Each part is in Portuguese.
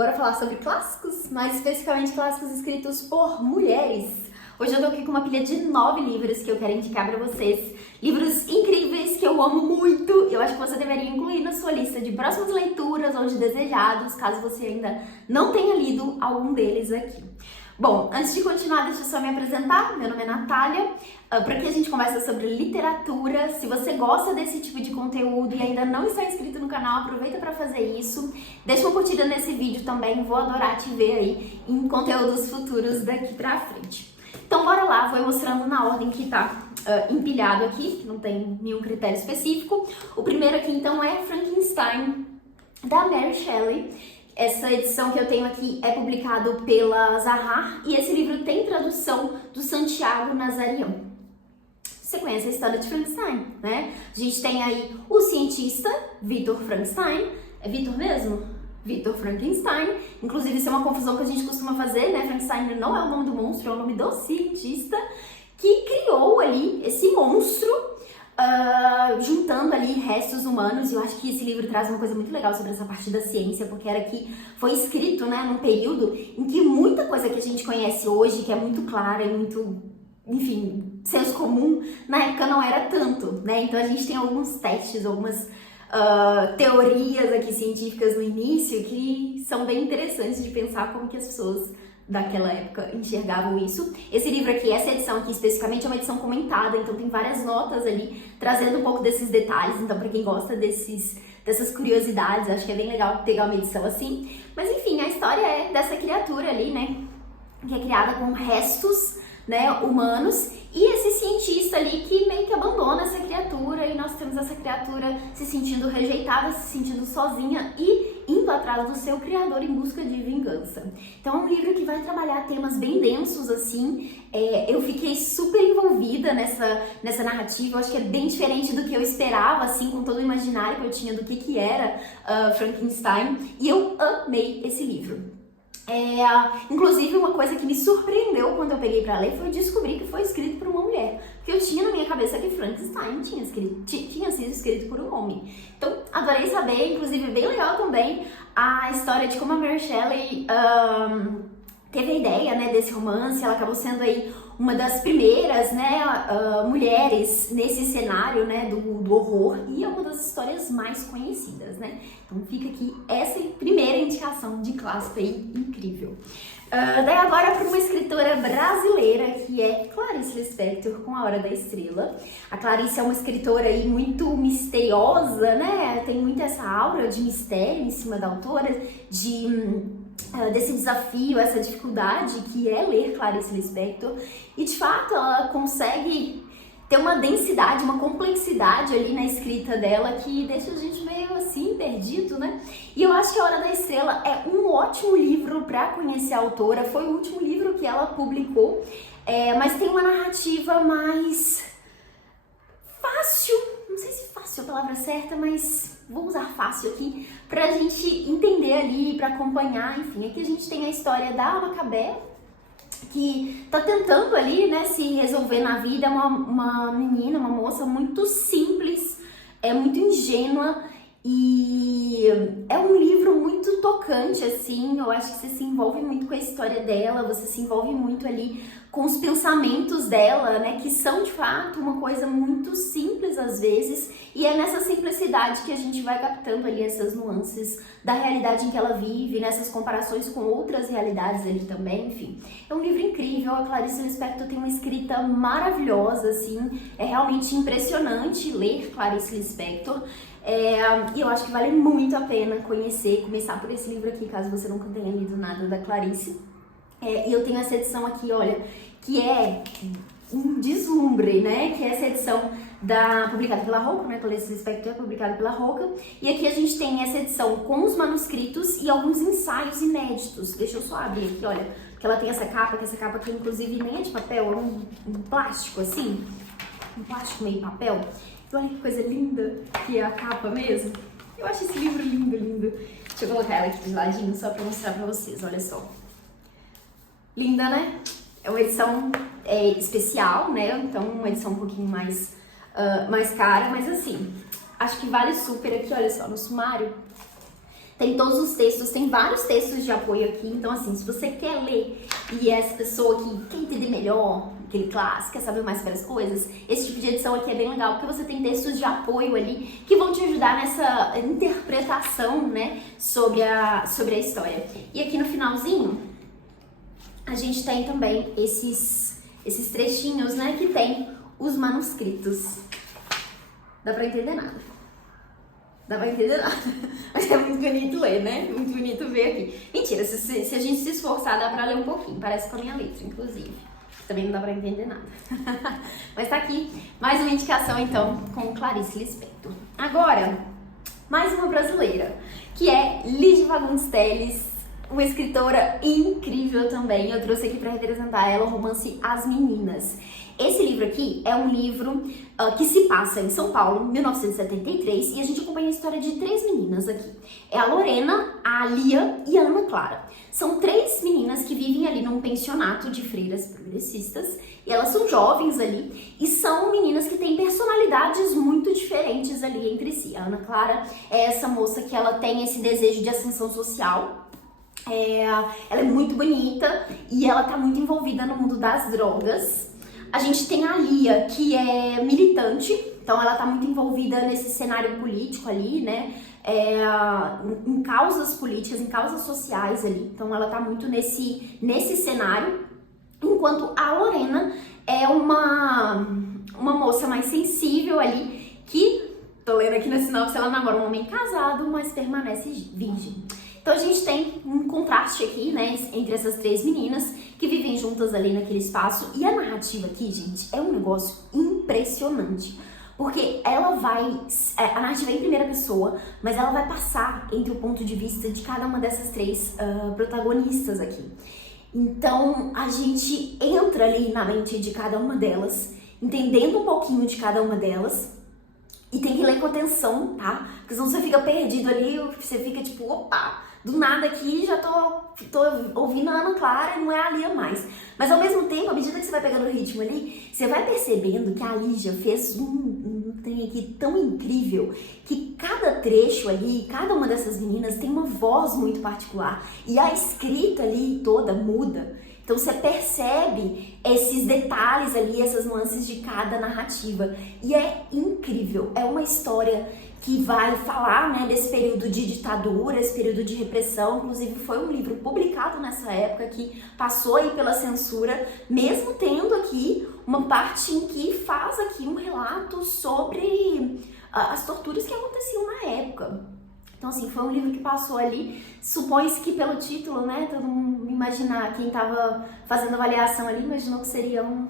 Bora falar sobre clássicos, mais especificamente clássicos escritos por mulheres. Hoje eu tô aqui com uma pilha de 9 livros que eu quero indicar pra vocês. Livros incríveis que eu amo muito. Eu acho que você deveria incluir na sua lista de próximas leituras ou de desejados, caso você ainda não tenha lido algum deles aqui. Bom, antes de continuar, deixa eu só me apresentar. Meu nome é Natália. Por aqui a gente conversa sobre literatura. Se você gosta desse tipo de conteúdo e ainda não está inscrito no canal, aproveita para fazer isso. Deixa uma curtida nesse vídeo também. Vou adorar te ver aí em conteúdos futuros daqui pra frente. Então bora lá, vou mostrando na ordem que tá empilhado aqui, não tem nenhum critério específico. O primeiro aqui então é Frankenstein, da Mary Shelley. Essa edição que eu tenho aqui é publicado pela Zahar e esse livro tem tradução do Santiago Nazarião. Você conhece a história de Frankenstein, né? A gente tem aí o cientista Victor Frankenstein. É Victor mesmo? Victor Frankenstein. Inclusive isso é uma confusão que a gente costuma fazer, né? Frankenstein não é o nome do monstro, é o nome do cientista que criou ali esse monstro, juntando ali restos humanos. E eu acho que esse livro traz uma coisa muito legal sobre essa parte da ciência, porque era que foi escrito, né, num período em que muita coisa que a gente conhece hoje, que é muito clara e muito, enfim, senso comum, na época não era tanto, né? Então a gente tem alguns testes, algumas teorias aqui científicas no início que são bem interessantes de pensar como que as pessoas daquela época enxergavam isso. Esse livro aqui, essa edição aqui especificamente, é uma edição comentada, então tem várias notas ali, trazendo um pouco desses detalhes. Então, para quem gosta dessas curiosidades, acho que é bem legal pegar uma edição assim. Mas enfim, a história é dessa criatura ali, né, que é criada com restos, né, humanos, e esse cientista ali que meio que abandona essa criatura, e nós temos essa criatura se sentindo rejeitada, se sentindo sozinha e indo atrás do seu criador em busca de vingança. Então é um livro que vai trabalhar temas bem densos, assim. Eu fiquei super envolvida nessa narrativa. Eu acho que é bem diferente do que eu esperava, assim, com todo o imaginário que eu tinha do que era Frankenstein, e eu amei esse livro. Inclusive, uma coisa que me surpreendeu quando eu peguei pra ler foi descobrir que foi escrito por uma mulher. Porque eu tinha na minha cabeça que Frankenstein tinha sido escrito por um homem. Então, adorei saber, inclusive bem legal também a história de como a Mary Shelley teve a ideia, né, desse romance. Ela acabou sendo aí uma das primeiras, né, mulheres nesse cenário, né, do horror, e é uma das histórias mais conhecidas, né? Então fica aqui essa primeira indicação de clássico aí incrível. Daí agora para uma escritora brasileira que é Clarice Lispector, com A Hora da Estrela. A Clarice é uma escritora aí muito misteriosa, né? Tem muito essa aura de mistério em cima da autora, desse desafio, essa dificuldade que é ler Clarice Lispector, e de fato ela consegue ter uma densidade, uma complexidade ali na escrita dela que deixa a gente meio assim perdido, né? E eu acho que A Hora da Estrela é um ótimo livro para conhecer a autora. Foi o último livro que ela publicou, mas tem uma narrativa mais fácil, não sei se fácil é a palavra certa, mas vou usar fácil aqui, pra gente entender ali, pra acompanhar. Enfim, aqui a gente tem a história da Macabé, que tá tentando ali, né, se resolver na vida. É uma menina, uma moça muito simples, muito ingênua, e é um livro muito tocante, assim. Eu acho que você se envolve muito com a história dela, você se envolve muito ali com os pensamentos dela, né, que são de fato uma coisa muito simples às vezes, e é nessa simplicidade que a gente vai captando ali essas nuances da realidade em que ela vive, nessas comparações com outras realidades ali também. Enfim, é um livro incrível. A Clarice Lispector tem uma escrita maravilhosa, assim, é realmente impressionante ler Clarice Lispector. E eu acho que vale muito a pena começar por esse livro aqui, caso você nunca tenha lido nada da Clarice. E eu tenho essa edição aqui, olha, que é um deslumbre, né? Que é essa edição publicada pela Roca, né? Clarice Lispector é publicada pela Roca. E aqui a gente tem essa edição com os manuscritos e alguns ensaios inéditos. Deixa eu só abrir aqui, olha, porque ela tem essa capa, que essa capa aqui inclusive nem é de papel, é um plástico assim, um plástico meio papel. Olha que coisa linda que é a capa mesmo. Eu acho esse livro lindo, lindo. Deixa eu colocar ela aqui de ladinho só pra mostrar pra vocês, olha só. Linda, né? É uma edição especial, né? Então uma edição um pouquinho mais cara, mas assim, acho que vale super aqui, olha só, no sumário. Tem todos os textos, tem vários textos de apoio aqui. Então, assim, se você quer ler e é essa pessoa que quer entender melhor aquele clássico, quer saber mais sobre as coisas, esse tipo de edição aqui é bem legal, porque você tem textos de apoio ali que vão te ajudar nessa interpretação, né, sobre a história. E aqui no finalzinho, a gente tem também esses trechinhos, né, que tem os manuscritos. Dá pra entender nada. Dá pra entender nada. Mas é muito bonito ler, né? Muito bonito ver aqui. Mentira, se a gente se esforçar, dá pra ler um pouquinho. Parece com a minha letra, inclusive. Também não dá pra entender nada. Mas tá aqui mais uma indicação, então, com Clarice Lispector. Agora, mais uma brasileira, que é Lígia Fagundes Telles, uma escritora incrível também. Eu trouxe aqui pra representar ela o romance As Meninas. Esse livro aqui é um livro que se passa em São Paulo, 1973, e a gente acompanha a história de 3 meninas aqui. É a Lorena, a Lia e a Ana Clara. São 3 meninas que vivem ali num pensionato de freiras progressistas, e elas são jovens ali, e são meninas que têm personalidades muito diferentes ali entre si. A Ana Clara é essa moça que ela tem esse desejo de ascensão social. Ela é muito bonita e ela tá muito envolvida no mundo das drogas. A gente tem a Lia, que é militante, então ela tá muito envolvida nesse cenário político ali, né? Em causas políticas, em causas sociais ali. Então ela tá muito nesse cenário. Enquanto a Lorena é uma moça mais sensível ali, que, tô lendo aqui na sinopse, ela namora um homem casado, mas permanece virgem. Então a gente tem um contraste aqui, né, entre essas 3 meninas que vivem juntas ali naquele espaço. E a narrativa aqui, gente, é um negócio impressionante. Porque ela vai... A narrativa é em primeira pessoa, mas ela vai passar entre o ponto de vista de cada uma dessas 3 protagonistas aqui. Então a gente entra ali na mente de cada uma delas, entendendo um pouquinho de cada uma delas. E tem que ler com atenção, tá? Porque senão você fica perdido ali, você fica tipo, opa, do nada aqui já tô ouvindo a Ana Clara e não é a Lia mais. Mas ao mesmo tempo, à medida que você vai pegando o ritmo ali, você vai percebendo que a Lígia fez um trem aqui tão incrível, que cada trecho ali, cada uma dessas meninas tem uma voz muito particular. E a escrita ali toda muda. Então você percebe esses detalhes ali, essas nuances de cada narrativa. E é incrível, é uma história que vai falar, né, desse período de ditadura, esse período de repressão. Inclusive foi um livro publicado nessa época que passou aí pela censura, mesmo tendo aqui uma parte em que faz aqui um relato sobre as torturas que aconteciam na época. Então, assim, foi um livro que passou ali, supõe-se que pelo título, né, todo mundo imaginar, quem tava fazendo avaliação ali, imaginou que seria um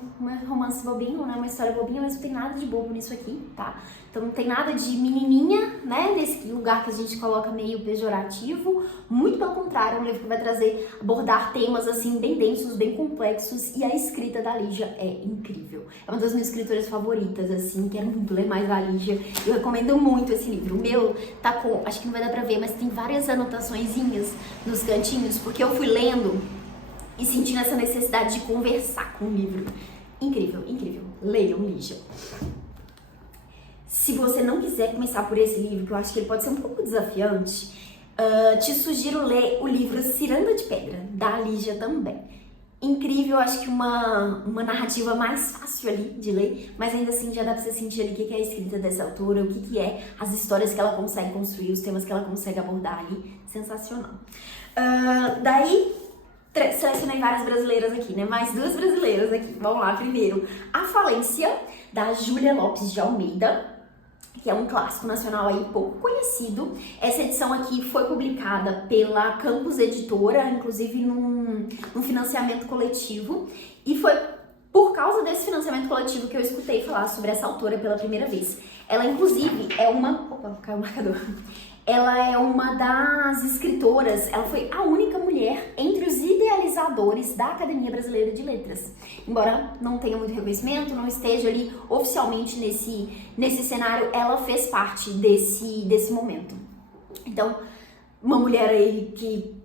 romance bobinho, né, uma história bobinha, mas não tem nada de bobo nisso aqui, tá? Então não tem nada de menininha, né, nesse lugar que a gente coloca meio pejorativo, muito pelo contrário, é um livro que vai abordar temas, assim, bem densos, bem complexos, e a escrita da Lígia é incrível. É uma das minhas escritoras favoritas, assim, quero muito ler mais da Lígia, eu recomendo muito esse livro. O meu tá com, acho que não vai dar pra ver, mas tem várias anotaçõezinhas nos cantinhos, porque eu fui lendo e sentindo essa necessidade de conversar com o livro. Incrível, incrível. Leiam Lígia. Se você não quiser começar por esse livro, que eu acho que ele pode ser um pouco desafiante, te sugiro ler o livro Ciranda de Pedra, da Lígia também. Incrível, acho que uma narrativa mais fácil ali de ler, mas ainda assim já dá pra você sentir ali o que é a escrita dessa autora, o que é as histórias que ela consegue construir, os temas que ela consegue abordar ali. Sensacional. Daí, selecionei várias brasileiras aqui, né? Mais 2 brasileiras aqui. Vamos lá, primeiro, A Falência, da Júlia Lopes de Almeida, que é um clássico nacional aí pouco conhecido. Essa edição aqui foi publicada pela Campus Editora, inclusive num financiamento coletivo, e foi por causa desse financiamento coletivo que eu escutei falar sobre essa autora pela primeira vez. Ela, inclusive, é uma... Opa, caiu o marcador. Ela é uma das escritoras, ela foi a única mulher entre os idealizadores da Academia Brasileira de Letras. Embora não tenha muito reconhecimento, não esteja ali oficialmente nesse cenário, ela fez parte desse momento. Então, uma mulher aí que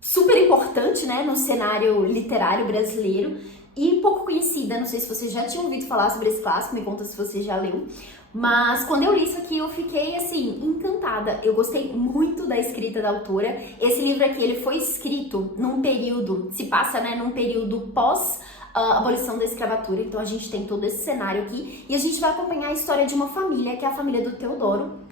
super importante, né, no cenário literário brasileiro e pouco conhecida. Não sei se você já tinha ouvido falar sobre esse clássico, me conta se você já leu. Mas quando eu li isso aqui, eu fiquei, assim, encantada. Eu gostei muito da escrita da autora. Esse livro aqui, ele foi escrito num período, se passa, né, num período pós a abolição da escravatura. Então a gente tem todo esse cenário aqui. E a gente vai acompanhar a história de uma família, que é a família do Teodoro.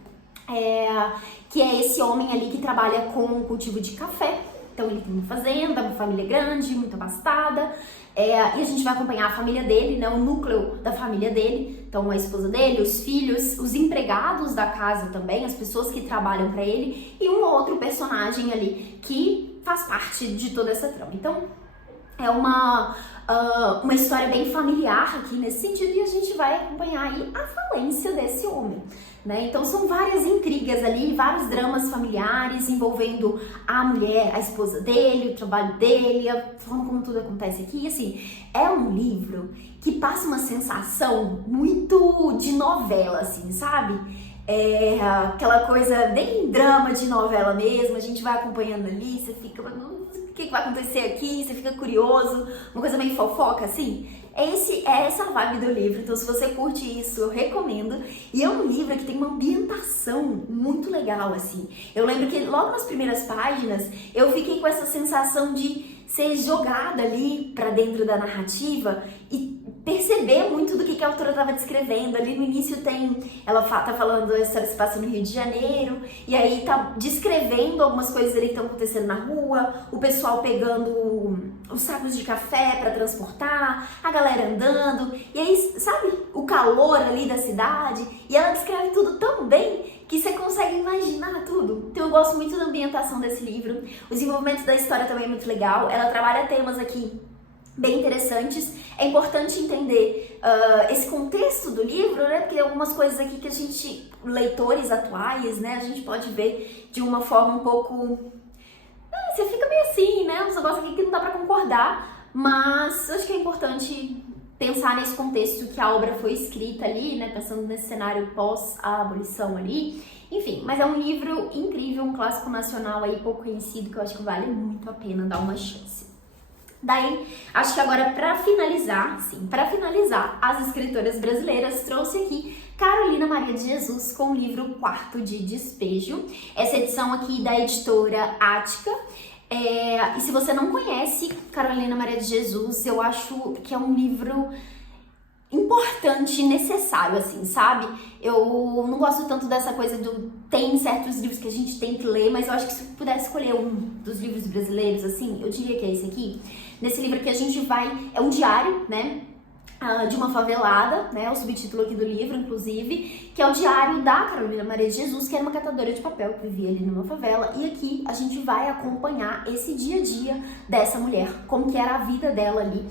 Que é esse homem ali que trabalha com o cultivo de café. Então ele tem uma fazenda, uma família grande, muito abastada. E a gente vai acompanhar a família dele, né, o núcleo da família dele. Então a esposa dele, os filhos, os empregados da casa também, as pessoas que trabalham para ele. E um outro personagem ali que faz parte de toda essa trama. Então é uma história bem familiar aqui nesse sentido, e a gente vai acompanhar aí a falência desse homem, né? Então são várias intrigas ali, vários dramas familiares envolvendo a mulher, a esposa dele, o trabalho dele, a forma como tudo acontece aqui. E assim, é um livro que passa uma sensação muito de novela, assim, sabe? Aquela coisa bem drama de novela mesmo, a gente vai acompanhando ali, você fica, o que vai acontecer aqui? Você fica curioso, uma coisa meio fofoca, assim. É essa vibe do livro, então se você curte isso, eu recomendo. E é um livro que tem uma ambientação muito legal, assim. Eu lembro que logo nas primeiras páginas, eu fiquei com essa sensação de ser jogada ali pra dentro da narrativa e perceber muito do que a autora estava descrevendo. Ali no início ela tá falando a história se passa no Rio de Janeiro, e aí tá descrevendo algumas coisas ali que estão acontecendo na rua, o pessoal pegando os sacos de café para transportar, a galera andando, e aí, sabe, o calor ali da cidade, e ela descreve tudo tão bem que você consegue imaginar tudo. Então eu gosto muito da ambientação desse livro, o desenvolvimento da história também é muito legal, ela trabalha temas aqui bem interessantes. É importante entender esse contexto do livro, né? Porque algumas coisas aqui que a gente, leitores atuais, né, a gente pode ver de uma forma um pouco... você fica meio assim, né? Um negócio aqui que não dá pra concordar, mas eu acho que é importante pensar nesse contexto que a obra foi escrita ali, né? Pensando nesse cenário pós a abolição ali. Enfim, mas é um livro incrível, um clássico nacional aí pouco conhecido, que eu acho que vale muito a pena dar uma chance. Daí, acho que agora para finalizar, as escritoras brasileiras, trouxe aqui Carolina Maria de Jesus com o livro Quarto de Despejo. Essa edição aqui da editora Ática. E se você não conhece Carolina Maria de Jesus, eu acho que é um livro importante e necessário, assim, sabe? Eu não gosto tanto dessa coisa tem certos livros que a gente tem que ler, mas eu acho que se eu pudesse escolher um dos livros brasileiros, assim, eu diria que é esse aqui. Nesse livro que a gente é um diário, né, de uma favelada, né, o subtítulo aqui do livro, inclusive, que é o diário da Carolina Maria de Jesus, que era uma catadora de papel que vivia ali numa favela, e aqui a gente vai acompanhar esse dia a dia dessa mulher, como que era a vida dela ali,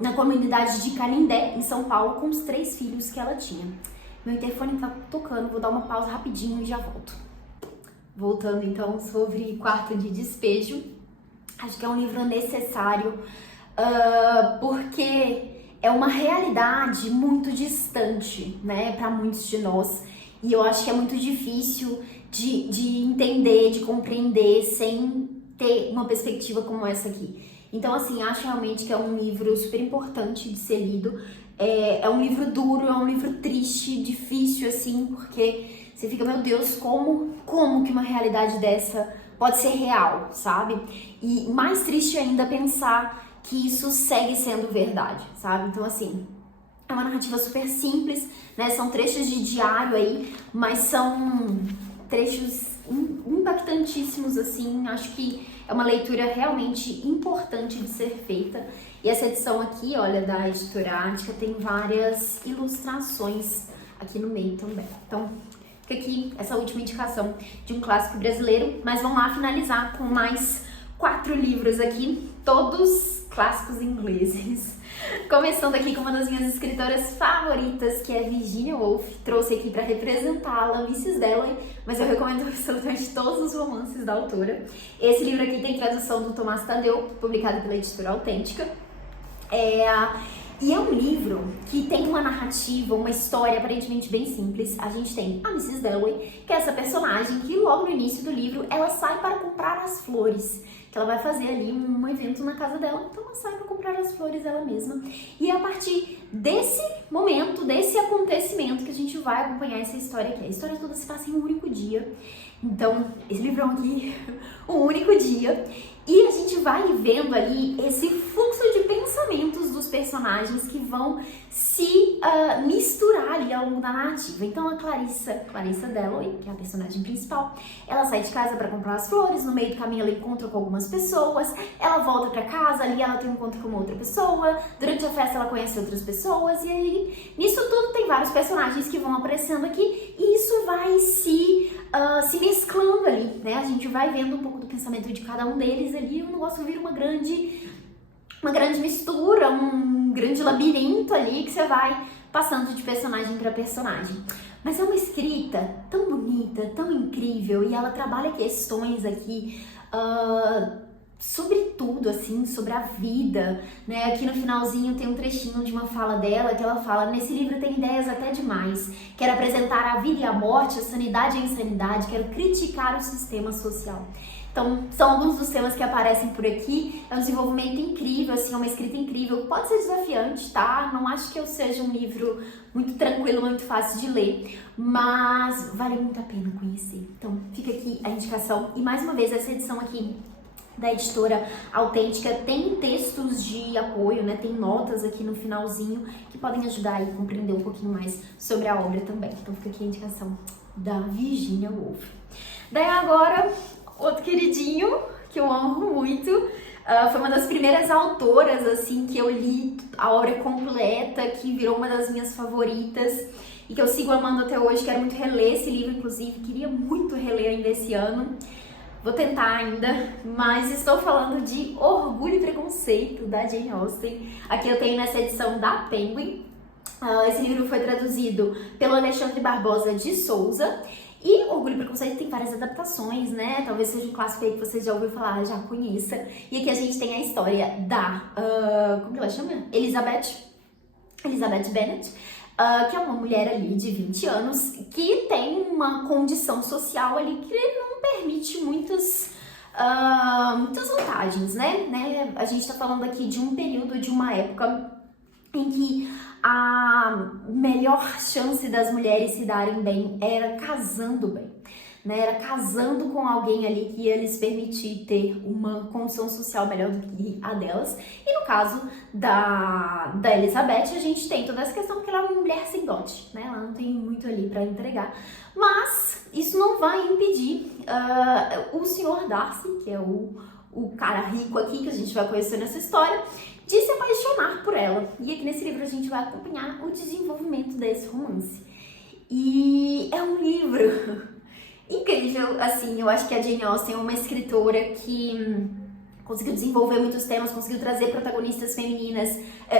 na comunidade de Canindé, em São Paulo, com os 3 filhos que ela tinha. Meu interfone tá tocando, vou dar uma pausa rapidinho e já volto. Voltando então sobre Quarto de Despejo, acho que é um livro necessário, porque é uma realidade muito distante, né, para muitos de nós, e eu acho que é muito difícil de entender, de compreender sem ter uma perspectiva como essa aqui. Então, assim, acho realmente que é um livro super importante de ser lido. É um livro duro, é um livro triste, difícil, assim, porque você fica, meu Deus, como que uma realidade dessa pode ser real, sabe? E mais triste ainda pensar que isso segue sendo verdade, sabe? Então, assim, é uma narrativa super simples, né? São trechos de diário aí, mas são trechos impactantíssimos, assim. Acho que é uma leitura realmente importante de ser feita. E essa edição aqui, olha, da editora Ática, tem várias ilustrações aqui no meio também. Então, fica aqui essa última indicação de um clássico brasileiro. Mas vamos lá finalizar com mais 4 livros aqui, todos clássicos ingleses. Começando aqui com uma das minhas escritoras favoritas, que é Virginia Woolf. Trouxe aqui para representá-la, Mrs. Dalloway, mas eu recomendo absolutamente todos os romances da autora. Esse livro aqui tem tradução do Tomás Tadeu, publicado pela editora Autêntica. E é um livro que tem uma narrativa, uma história aparentemente bem simples. A gente tem a Mrs. Dalloway, que é essa personagem que logo no início do livro ela sai para comprar as flores, que ela vai fazer ali um evento na casa dela, então ela sai para comprar as flores ela mesma. E é a partir desse momento, desse acontecimento que a gente vai acompanhar essa história aqui. A história toda se passa em um único dia. Então, esse livrão aqui, um único dia. E a gente vai vendo ali esse fluxo de pensamentos dos personagens que vão se misturar ali ao longo da narrativa. Então a Clarissa Dalloway, que é a personagem principal, ela sai de casa para comprar as flores, no meio do caminho ela encontra com algumas pessoas, ela volta para casa, ali ela tem um encontro com uma outra pessoa, durante a festa ela conhece outras pessoas, e aí nisso tudo tem vários personagens que vão aparecendo aqui, e isso vai se mesclando ali, né? A gente vai vendo um pouco do pensamento de cada um deles ali, e o negócio vira uma grande mistura, um grande labirinto ali que você vai passando de personagem para personagem. Mas é uma escrita tão bonita, tão incrível, e ela trabalha questões aqui sobre tudo, assim, sobre a vida, né? Aqui no finalzinho tem um trechinho de uma fala dela, que ela fala: nesse livro tem ideias até demais, quero apresentar a vida e a morte, a sanidade e a insanidade, quero criticar o sistema social. Então, são alguns dos temas que aparecem por aqui. É um desenvolvimento incrível, assim, é uma escrita incrível. Pode ser desafiante, tá? Não acho que eu seja um livro muito tranquilo, muito fácil de ler, mas vale muito a pena conhecer. Então, fica aqui a indicação. E mais uma vez, essa edição aqui da editora Autêntica tem textos de apoio, né? Tem notas aqui no finalzinho que podem ajudar a compreender um pouquinho mais sobre a obra também. Então, fica aqui a indicação da Virginia Woolf. Daí agora, outro queridinho, que eu amo muito, foi uma das primeiras autoras, assim, que eu li a obra completa, que virou uma das minhas favoritas e que eu sigo amando até hoje. Quero muito reler esse livro, inclusive, queria muito reler ainda esse ano. Vou tentar ainda, mas estou falando de Orgulho e Preconceito, da Jane Austen. Aqui eu tenho nessa edição da Penguin. Esse livro foi traduzido pelo Alexandre Barbosa de Souza. E Orgulho e Preconceito tem várias adaptações, né? Talvez seja um clássico aí que você já ouviu falar, já conheça. E aqui a gente tem a história da... como que ela chama? Elizabeth Bennet, que é uma mulher ali de 20 anos que tem uma condição social ali que não permite muitas vantagens, né? A gente tá falando aqui de um período, de uma época em que a melhor chance das mulheres se darem bem era casando bem, né? Era casando com alguém ali que ia lhes permitir ter uma condição social melhor do que a delas. E no caso da Elizabeth, a gente tem toda essa questão que ela é uma mulher sem dote, né? Ela não tem muito ali para entregar. Mas isso não vai impedir o Sr. Darcy, que é o cara rico aqui que a gente vai conhecer nessa história, de se apaixonar por ela. E aqui nesse livro a gente vai acompanhar o desenvolvimento desse romance. E é um livro incrível, assim, eu acho que a Jane Austen é uma escritora que conseguiu desenvolver muitos temas, conseguiu trazer protagonistas femininas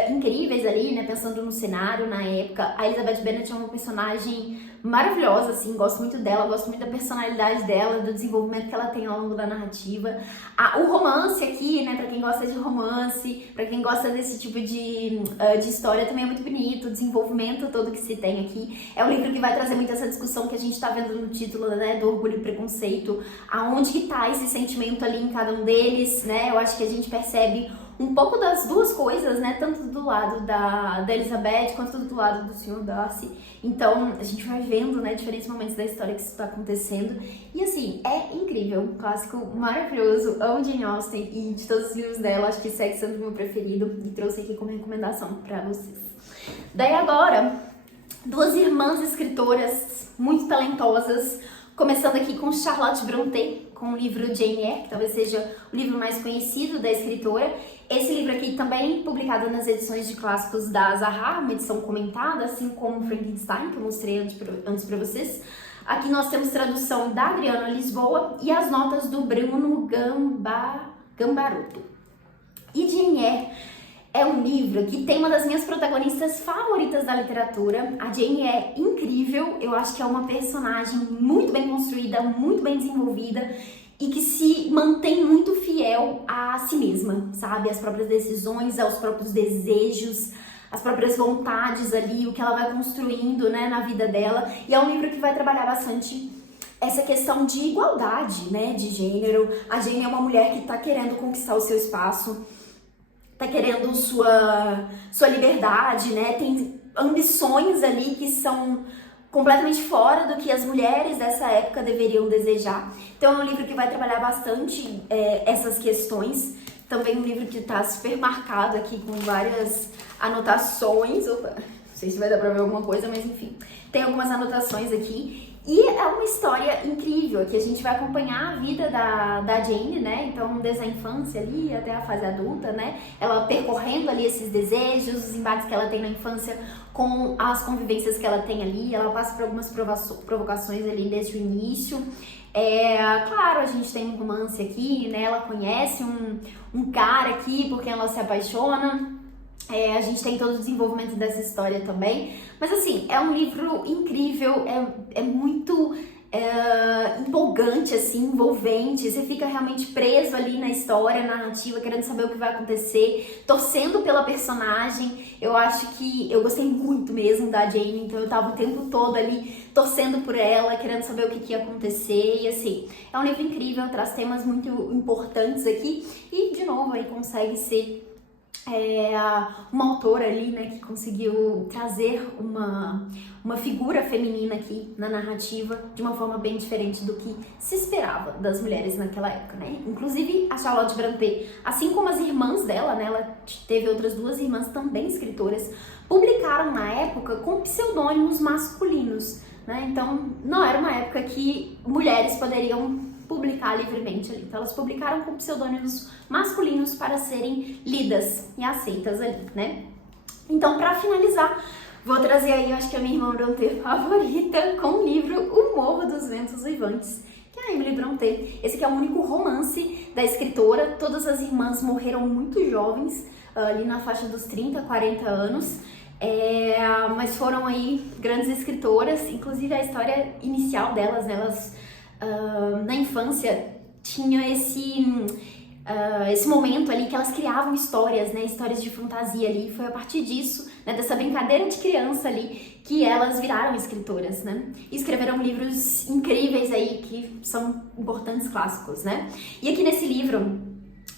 incríveis ali, né, pensando no cenário, na época. A Elizabeth Bennet é uma personagem maravilhosa, assim, gosto muito dela, gosto muito da personalidade dela, do desenvolvimento que ela tem ao longo da narrativa. O romance aqui, né, pra quem gosta de romance, pra quem gosta desse tipo de história, também é muito bonito, o desenvolvimento todo que se tem aqui. É um livro que vai trazer muito essa discussão que a gente tá vendo no título, né, do Orgulho e Preconceito, aonde que tá esse sentimento ali em cada um deles, né? Eu acho que a gente percebe um pouco das duas coisas, né? Tanto do lado da Elizabeth quanto do lado do Sr. Darcy. Então, a gente vai vendo, né, diferentes momentos da história que isso está acontecendo. E assim, é incrível, um clássico maravilhoso. Amo Jane Austen e de todos os livros dela, acho que segue sendo o meu preferido. E trouxe aqui como recomendação para vocês. Daí agora, duas irmãs escritoras muito talentosas. Começando aqui com Charlotte Brontë, com o livro Jane Eyre, que talvez seja o livro mais conhecido da escritora. Esse livro aqui também publicado nas edições de clássicos da Zahar, uma edição comentada, assim como Frankenstein, que eu mostrei antes para vocês. Aqui nós temos tradução da Adriana Lisboa e as notas do Bruno Gambarotto. E Jane Eyre é um livro que tem uma das minhas protagonistas favoritas da literatura. A Jane é incrível, eu acho que é uma personagem muito bem construída, muito bem desenvolvida e que se mantém muito fiel a si mesma, sabe? Às próprias decisões, aos próprios desejos, as próprias vontades ali, o que ela vai construindo, né, na vida dela. E é um livro que vai trabalhar bastante essa questão de igualdade, né, de gênero. A Jane é uma mulher que tá querendo conquistar o seu espaço, tá querendo sua liberdade, né, tem ambições ali que são completamente fora do que as mulheres dessa época deveriam desejar. Então é um livro que vai trabalhar bastante essas questões. Também um livro que está super marcado aqui com várias anotações. Opa, não sei se vai dar pra ver alguma coisa, mas enfim. Tem algumas anotações aqui. E é uma história incrível, que a gente vai acompanhar a vida da Jane, né? Então, desde a infância ali até a fase adulta, né? Ela percorrendo ali esses desejos, os embates que ela tem na infância com as convivências que ela tem ali. Ela passa por algumas provocações ali desde o início. Claro, a gente tem um romance aqui, né? Ela conhece um cara aqui por quem ela se apaixona. A gente tem todo o desenvolvimento dessa história também. Mas assim, é um livro incrível, é muito empolgante, assim, envolvente. Você fica realmente preso ali na história, na narrativa, querendo saber o que vai acontecer, torcendo pela personagem. Eu acho que eu gostei muito mesmo da Jane, então eu tava o tempo todo ali torcendo por ela, querendo saber o que ia acontecer. E assim, é um livro incrível, traz temas muito importantes aqui. E, de novo, aí consegue ser uma autora ali, né, que conseguiu trazer uma figura feminina aqui na narrativa de uma forma bem diferente do que se esperava das mulheres naquela época, né? Inclusive a Charlotte Brontë, assim como as irmãs dela, né, ela teve outras duas irmãs também escritoras, publicaram na época com pseudônimos masculinos, né? Então não era uma época que mulheres poderiam publicar livremente ali. Então elas publicaram com pseudônimos masculinos para serem lidas e aceitas ali, né? Então, para finalizar, vou trazer aí, eu acho que a minha irmã Brontë favorita, com o livro O Morro dos Ventos Uivantes, que é a Emily Brontë. Esse aqui é o único romance da escritora. Todas as irmãs morreram muito jovens, ali na faixa dos 30, 40 anos. Mas foram aí grandes escritoras. Inclusive a história inicial delas, né? Elas na infância tinha esse momento ali que elas criavam histórias, né, histórias de fantasia ali. Foi a partir disso, né, dessa brincadeira de criança ali, que elas viraram escritoras, né, e escreveram livros incríveis aí que são importantes clássicos, né. E aqui nesse livro,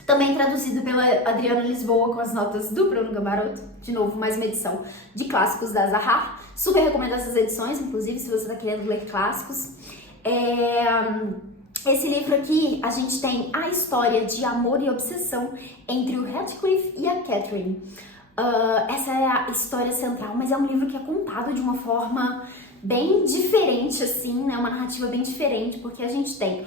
também traduzido pela Adriana Lisboa com as notas do Bruno Gambarotto, de novo mais uma edição de clássicos da Zahar. Super recomendo essas edições, inclusive se você está querendo ler clássicos. Esse livro aqui, a gente tem a história de amor e obsessão entre o Heathcliff e a Catherine. Essa é a história central, mas é um livro que é contado de uma forma bem diferente, assim, né? Uma narrativa bem diferente, porque a gente tem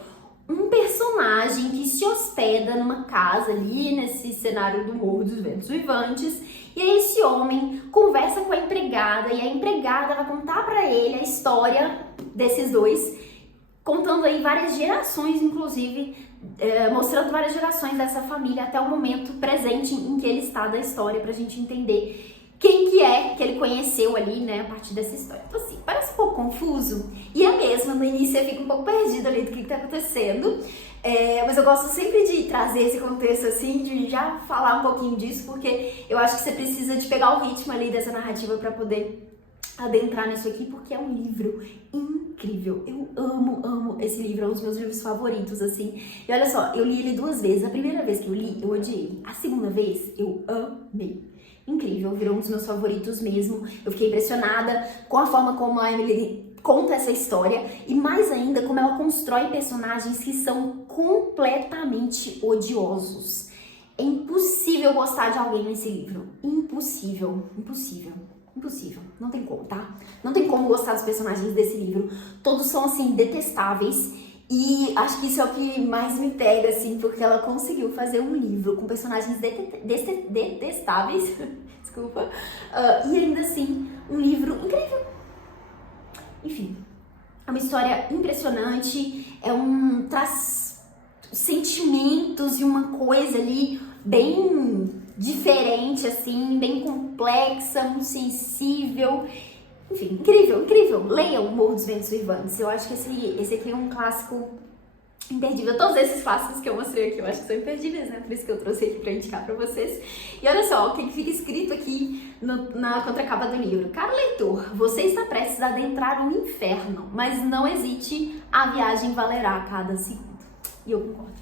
um personagem que se hospeda numa casa ali, nesse cenário do Morro dos Ventos Uivantes, e aí esse homem conversa com a empregada, e a empregada vai contar pra ele a história desses dois, contando aí várias gerações, inclusive, mostrando várias gerações dessa família até o momento presente em que ele está da história, pra gente entender quem que é que ele conheceu ali, né, a partir dessa história. Então assim, parece um pouco confuso, e é mesmo, no início eu fico um pouco perdida ali do que tá acontecendo, mas eu gosto sempre de trazer esse contexto assim, de já falar um pouquinho disso, porque eu acho que você precisa de pegar o ritmo ali dessa narrativa pra poder adentrar nisso aqui, porque é um livro incrível. Eu amo esse livro, é um dos meus livros favoritos, assim. E olha só, eu li ele 2 vezes. A primeira vez que eu li, eu odiei. A segunda vez, eu amei. Incrível, virou um dos meus favoritos mesmo. Eu fiquei impressionada com a forma como a Emily conta essa história e mais ainda como ela constrói personagens que são completamente odiosos. É impossível gostar de alguém nesse livro. Impossível. Não tem como, tá? Não tem como gostar dos personagens desse livro. Todos são, assim, detestáveis. E acho que isso é o que mais me pega, assim, porque ela conseguiu fazer um livro com personagens detestáveis. Desculpa. E ainda assim, um livro incrível. Enfim, é uma história impressionante. Traz sentimentos e uma coisa ali bem diferente, assim, bem complexa, muito sensível. Enfim, incrível. Leiam O Morro dos Ventos Uivantes. Eu acho que esse aqui é um clássico imperdível. Todos esses clássicos que eu mostrei aqui, eu acho que são imperdíveis, né? Por isso que eu trouxe aqui pra indicar pra vocês. E olha só, o que fica escrito aqui na contracapa do livro. Caro leitor, você está prestes a adentrar um inferno, mas não hesite, a viagem valerá cada segundo. E eu concordo.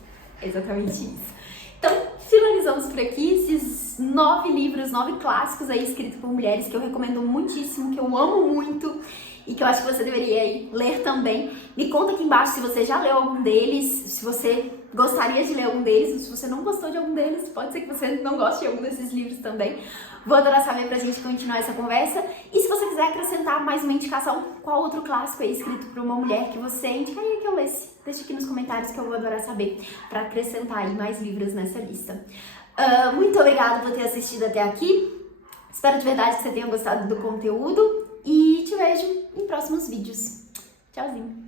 É exatamente isso. Então, finalizamos por aqui esses 9 livros, 9 clássicos aí escritos por mulheres que eu recomendo muitíssimo, que eu amo muito e que eu acho que você deveria aí ler também. Me conta aqui embaixo se você já leu algum deles, se você gostaria de ler algum deles, se você não gostou de algum deles, pode ser que você não goste de algum desses livros também. Vou adorar saber pra gente continuar essa conversa. E se você quiser acrescentar mais uma indicação, qual outro clássico aí escrito por uma mulher que você indicaria que eu lesse? Deixa aqui nos comentários que eu vou adorar saber pra acrescentar aí mais livros nessa lista. Muito obrigada por ter assistido até aqui. Espero de verdade que você tenha gostado do conteúdo e te vejo em próximos vídeos. Tchauzinho!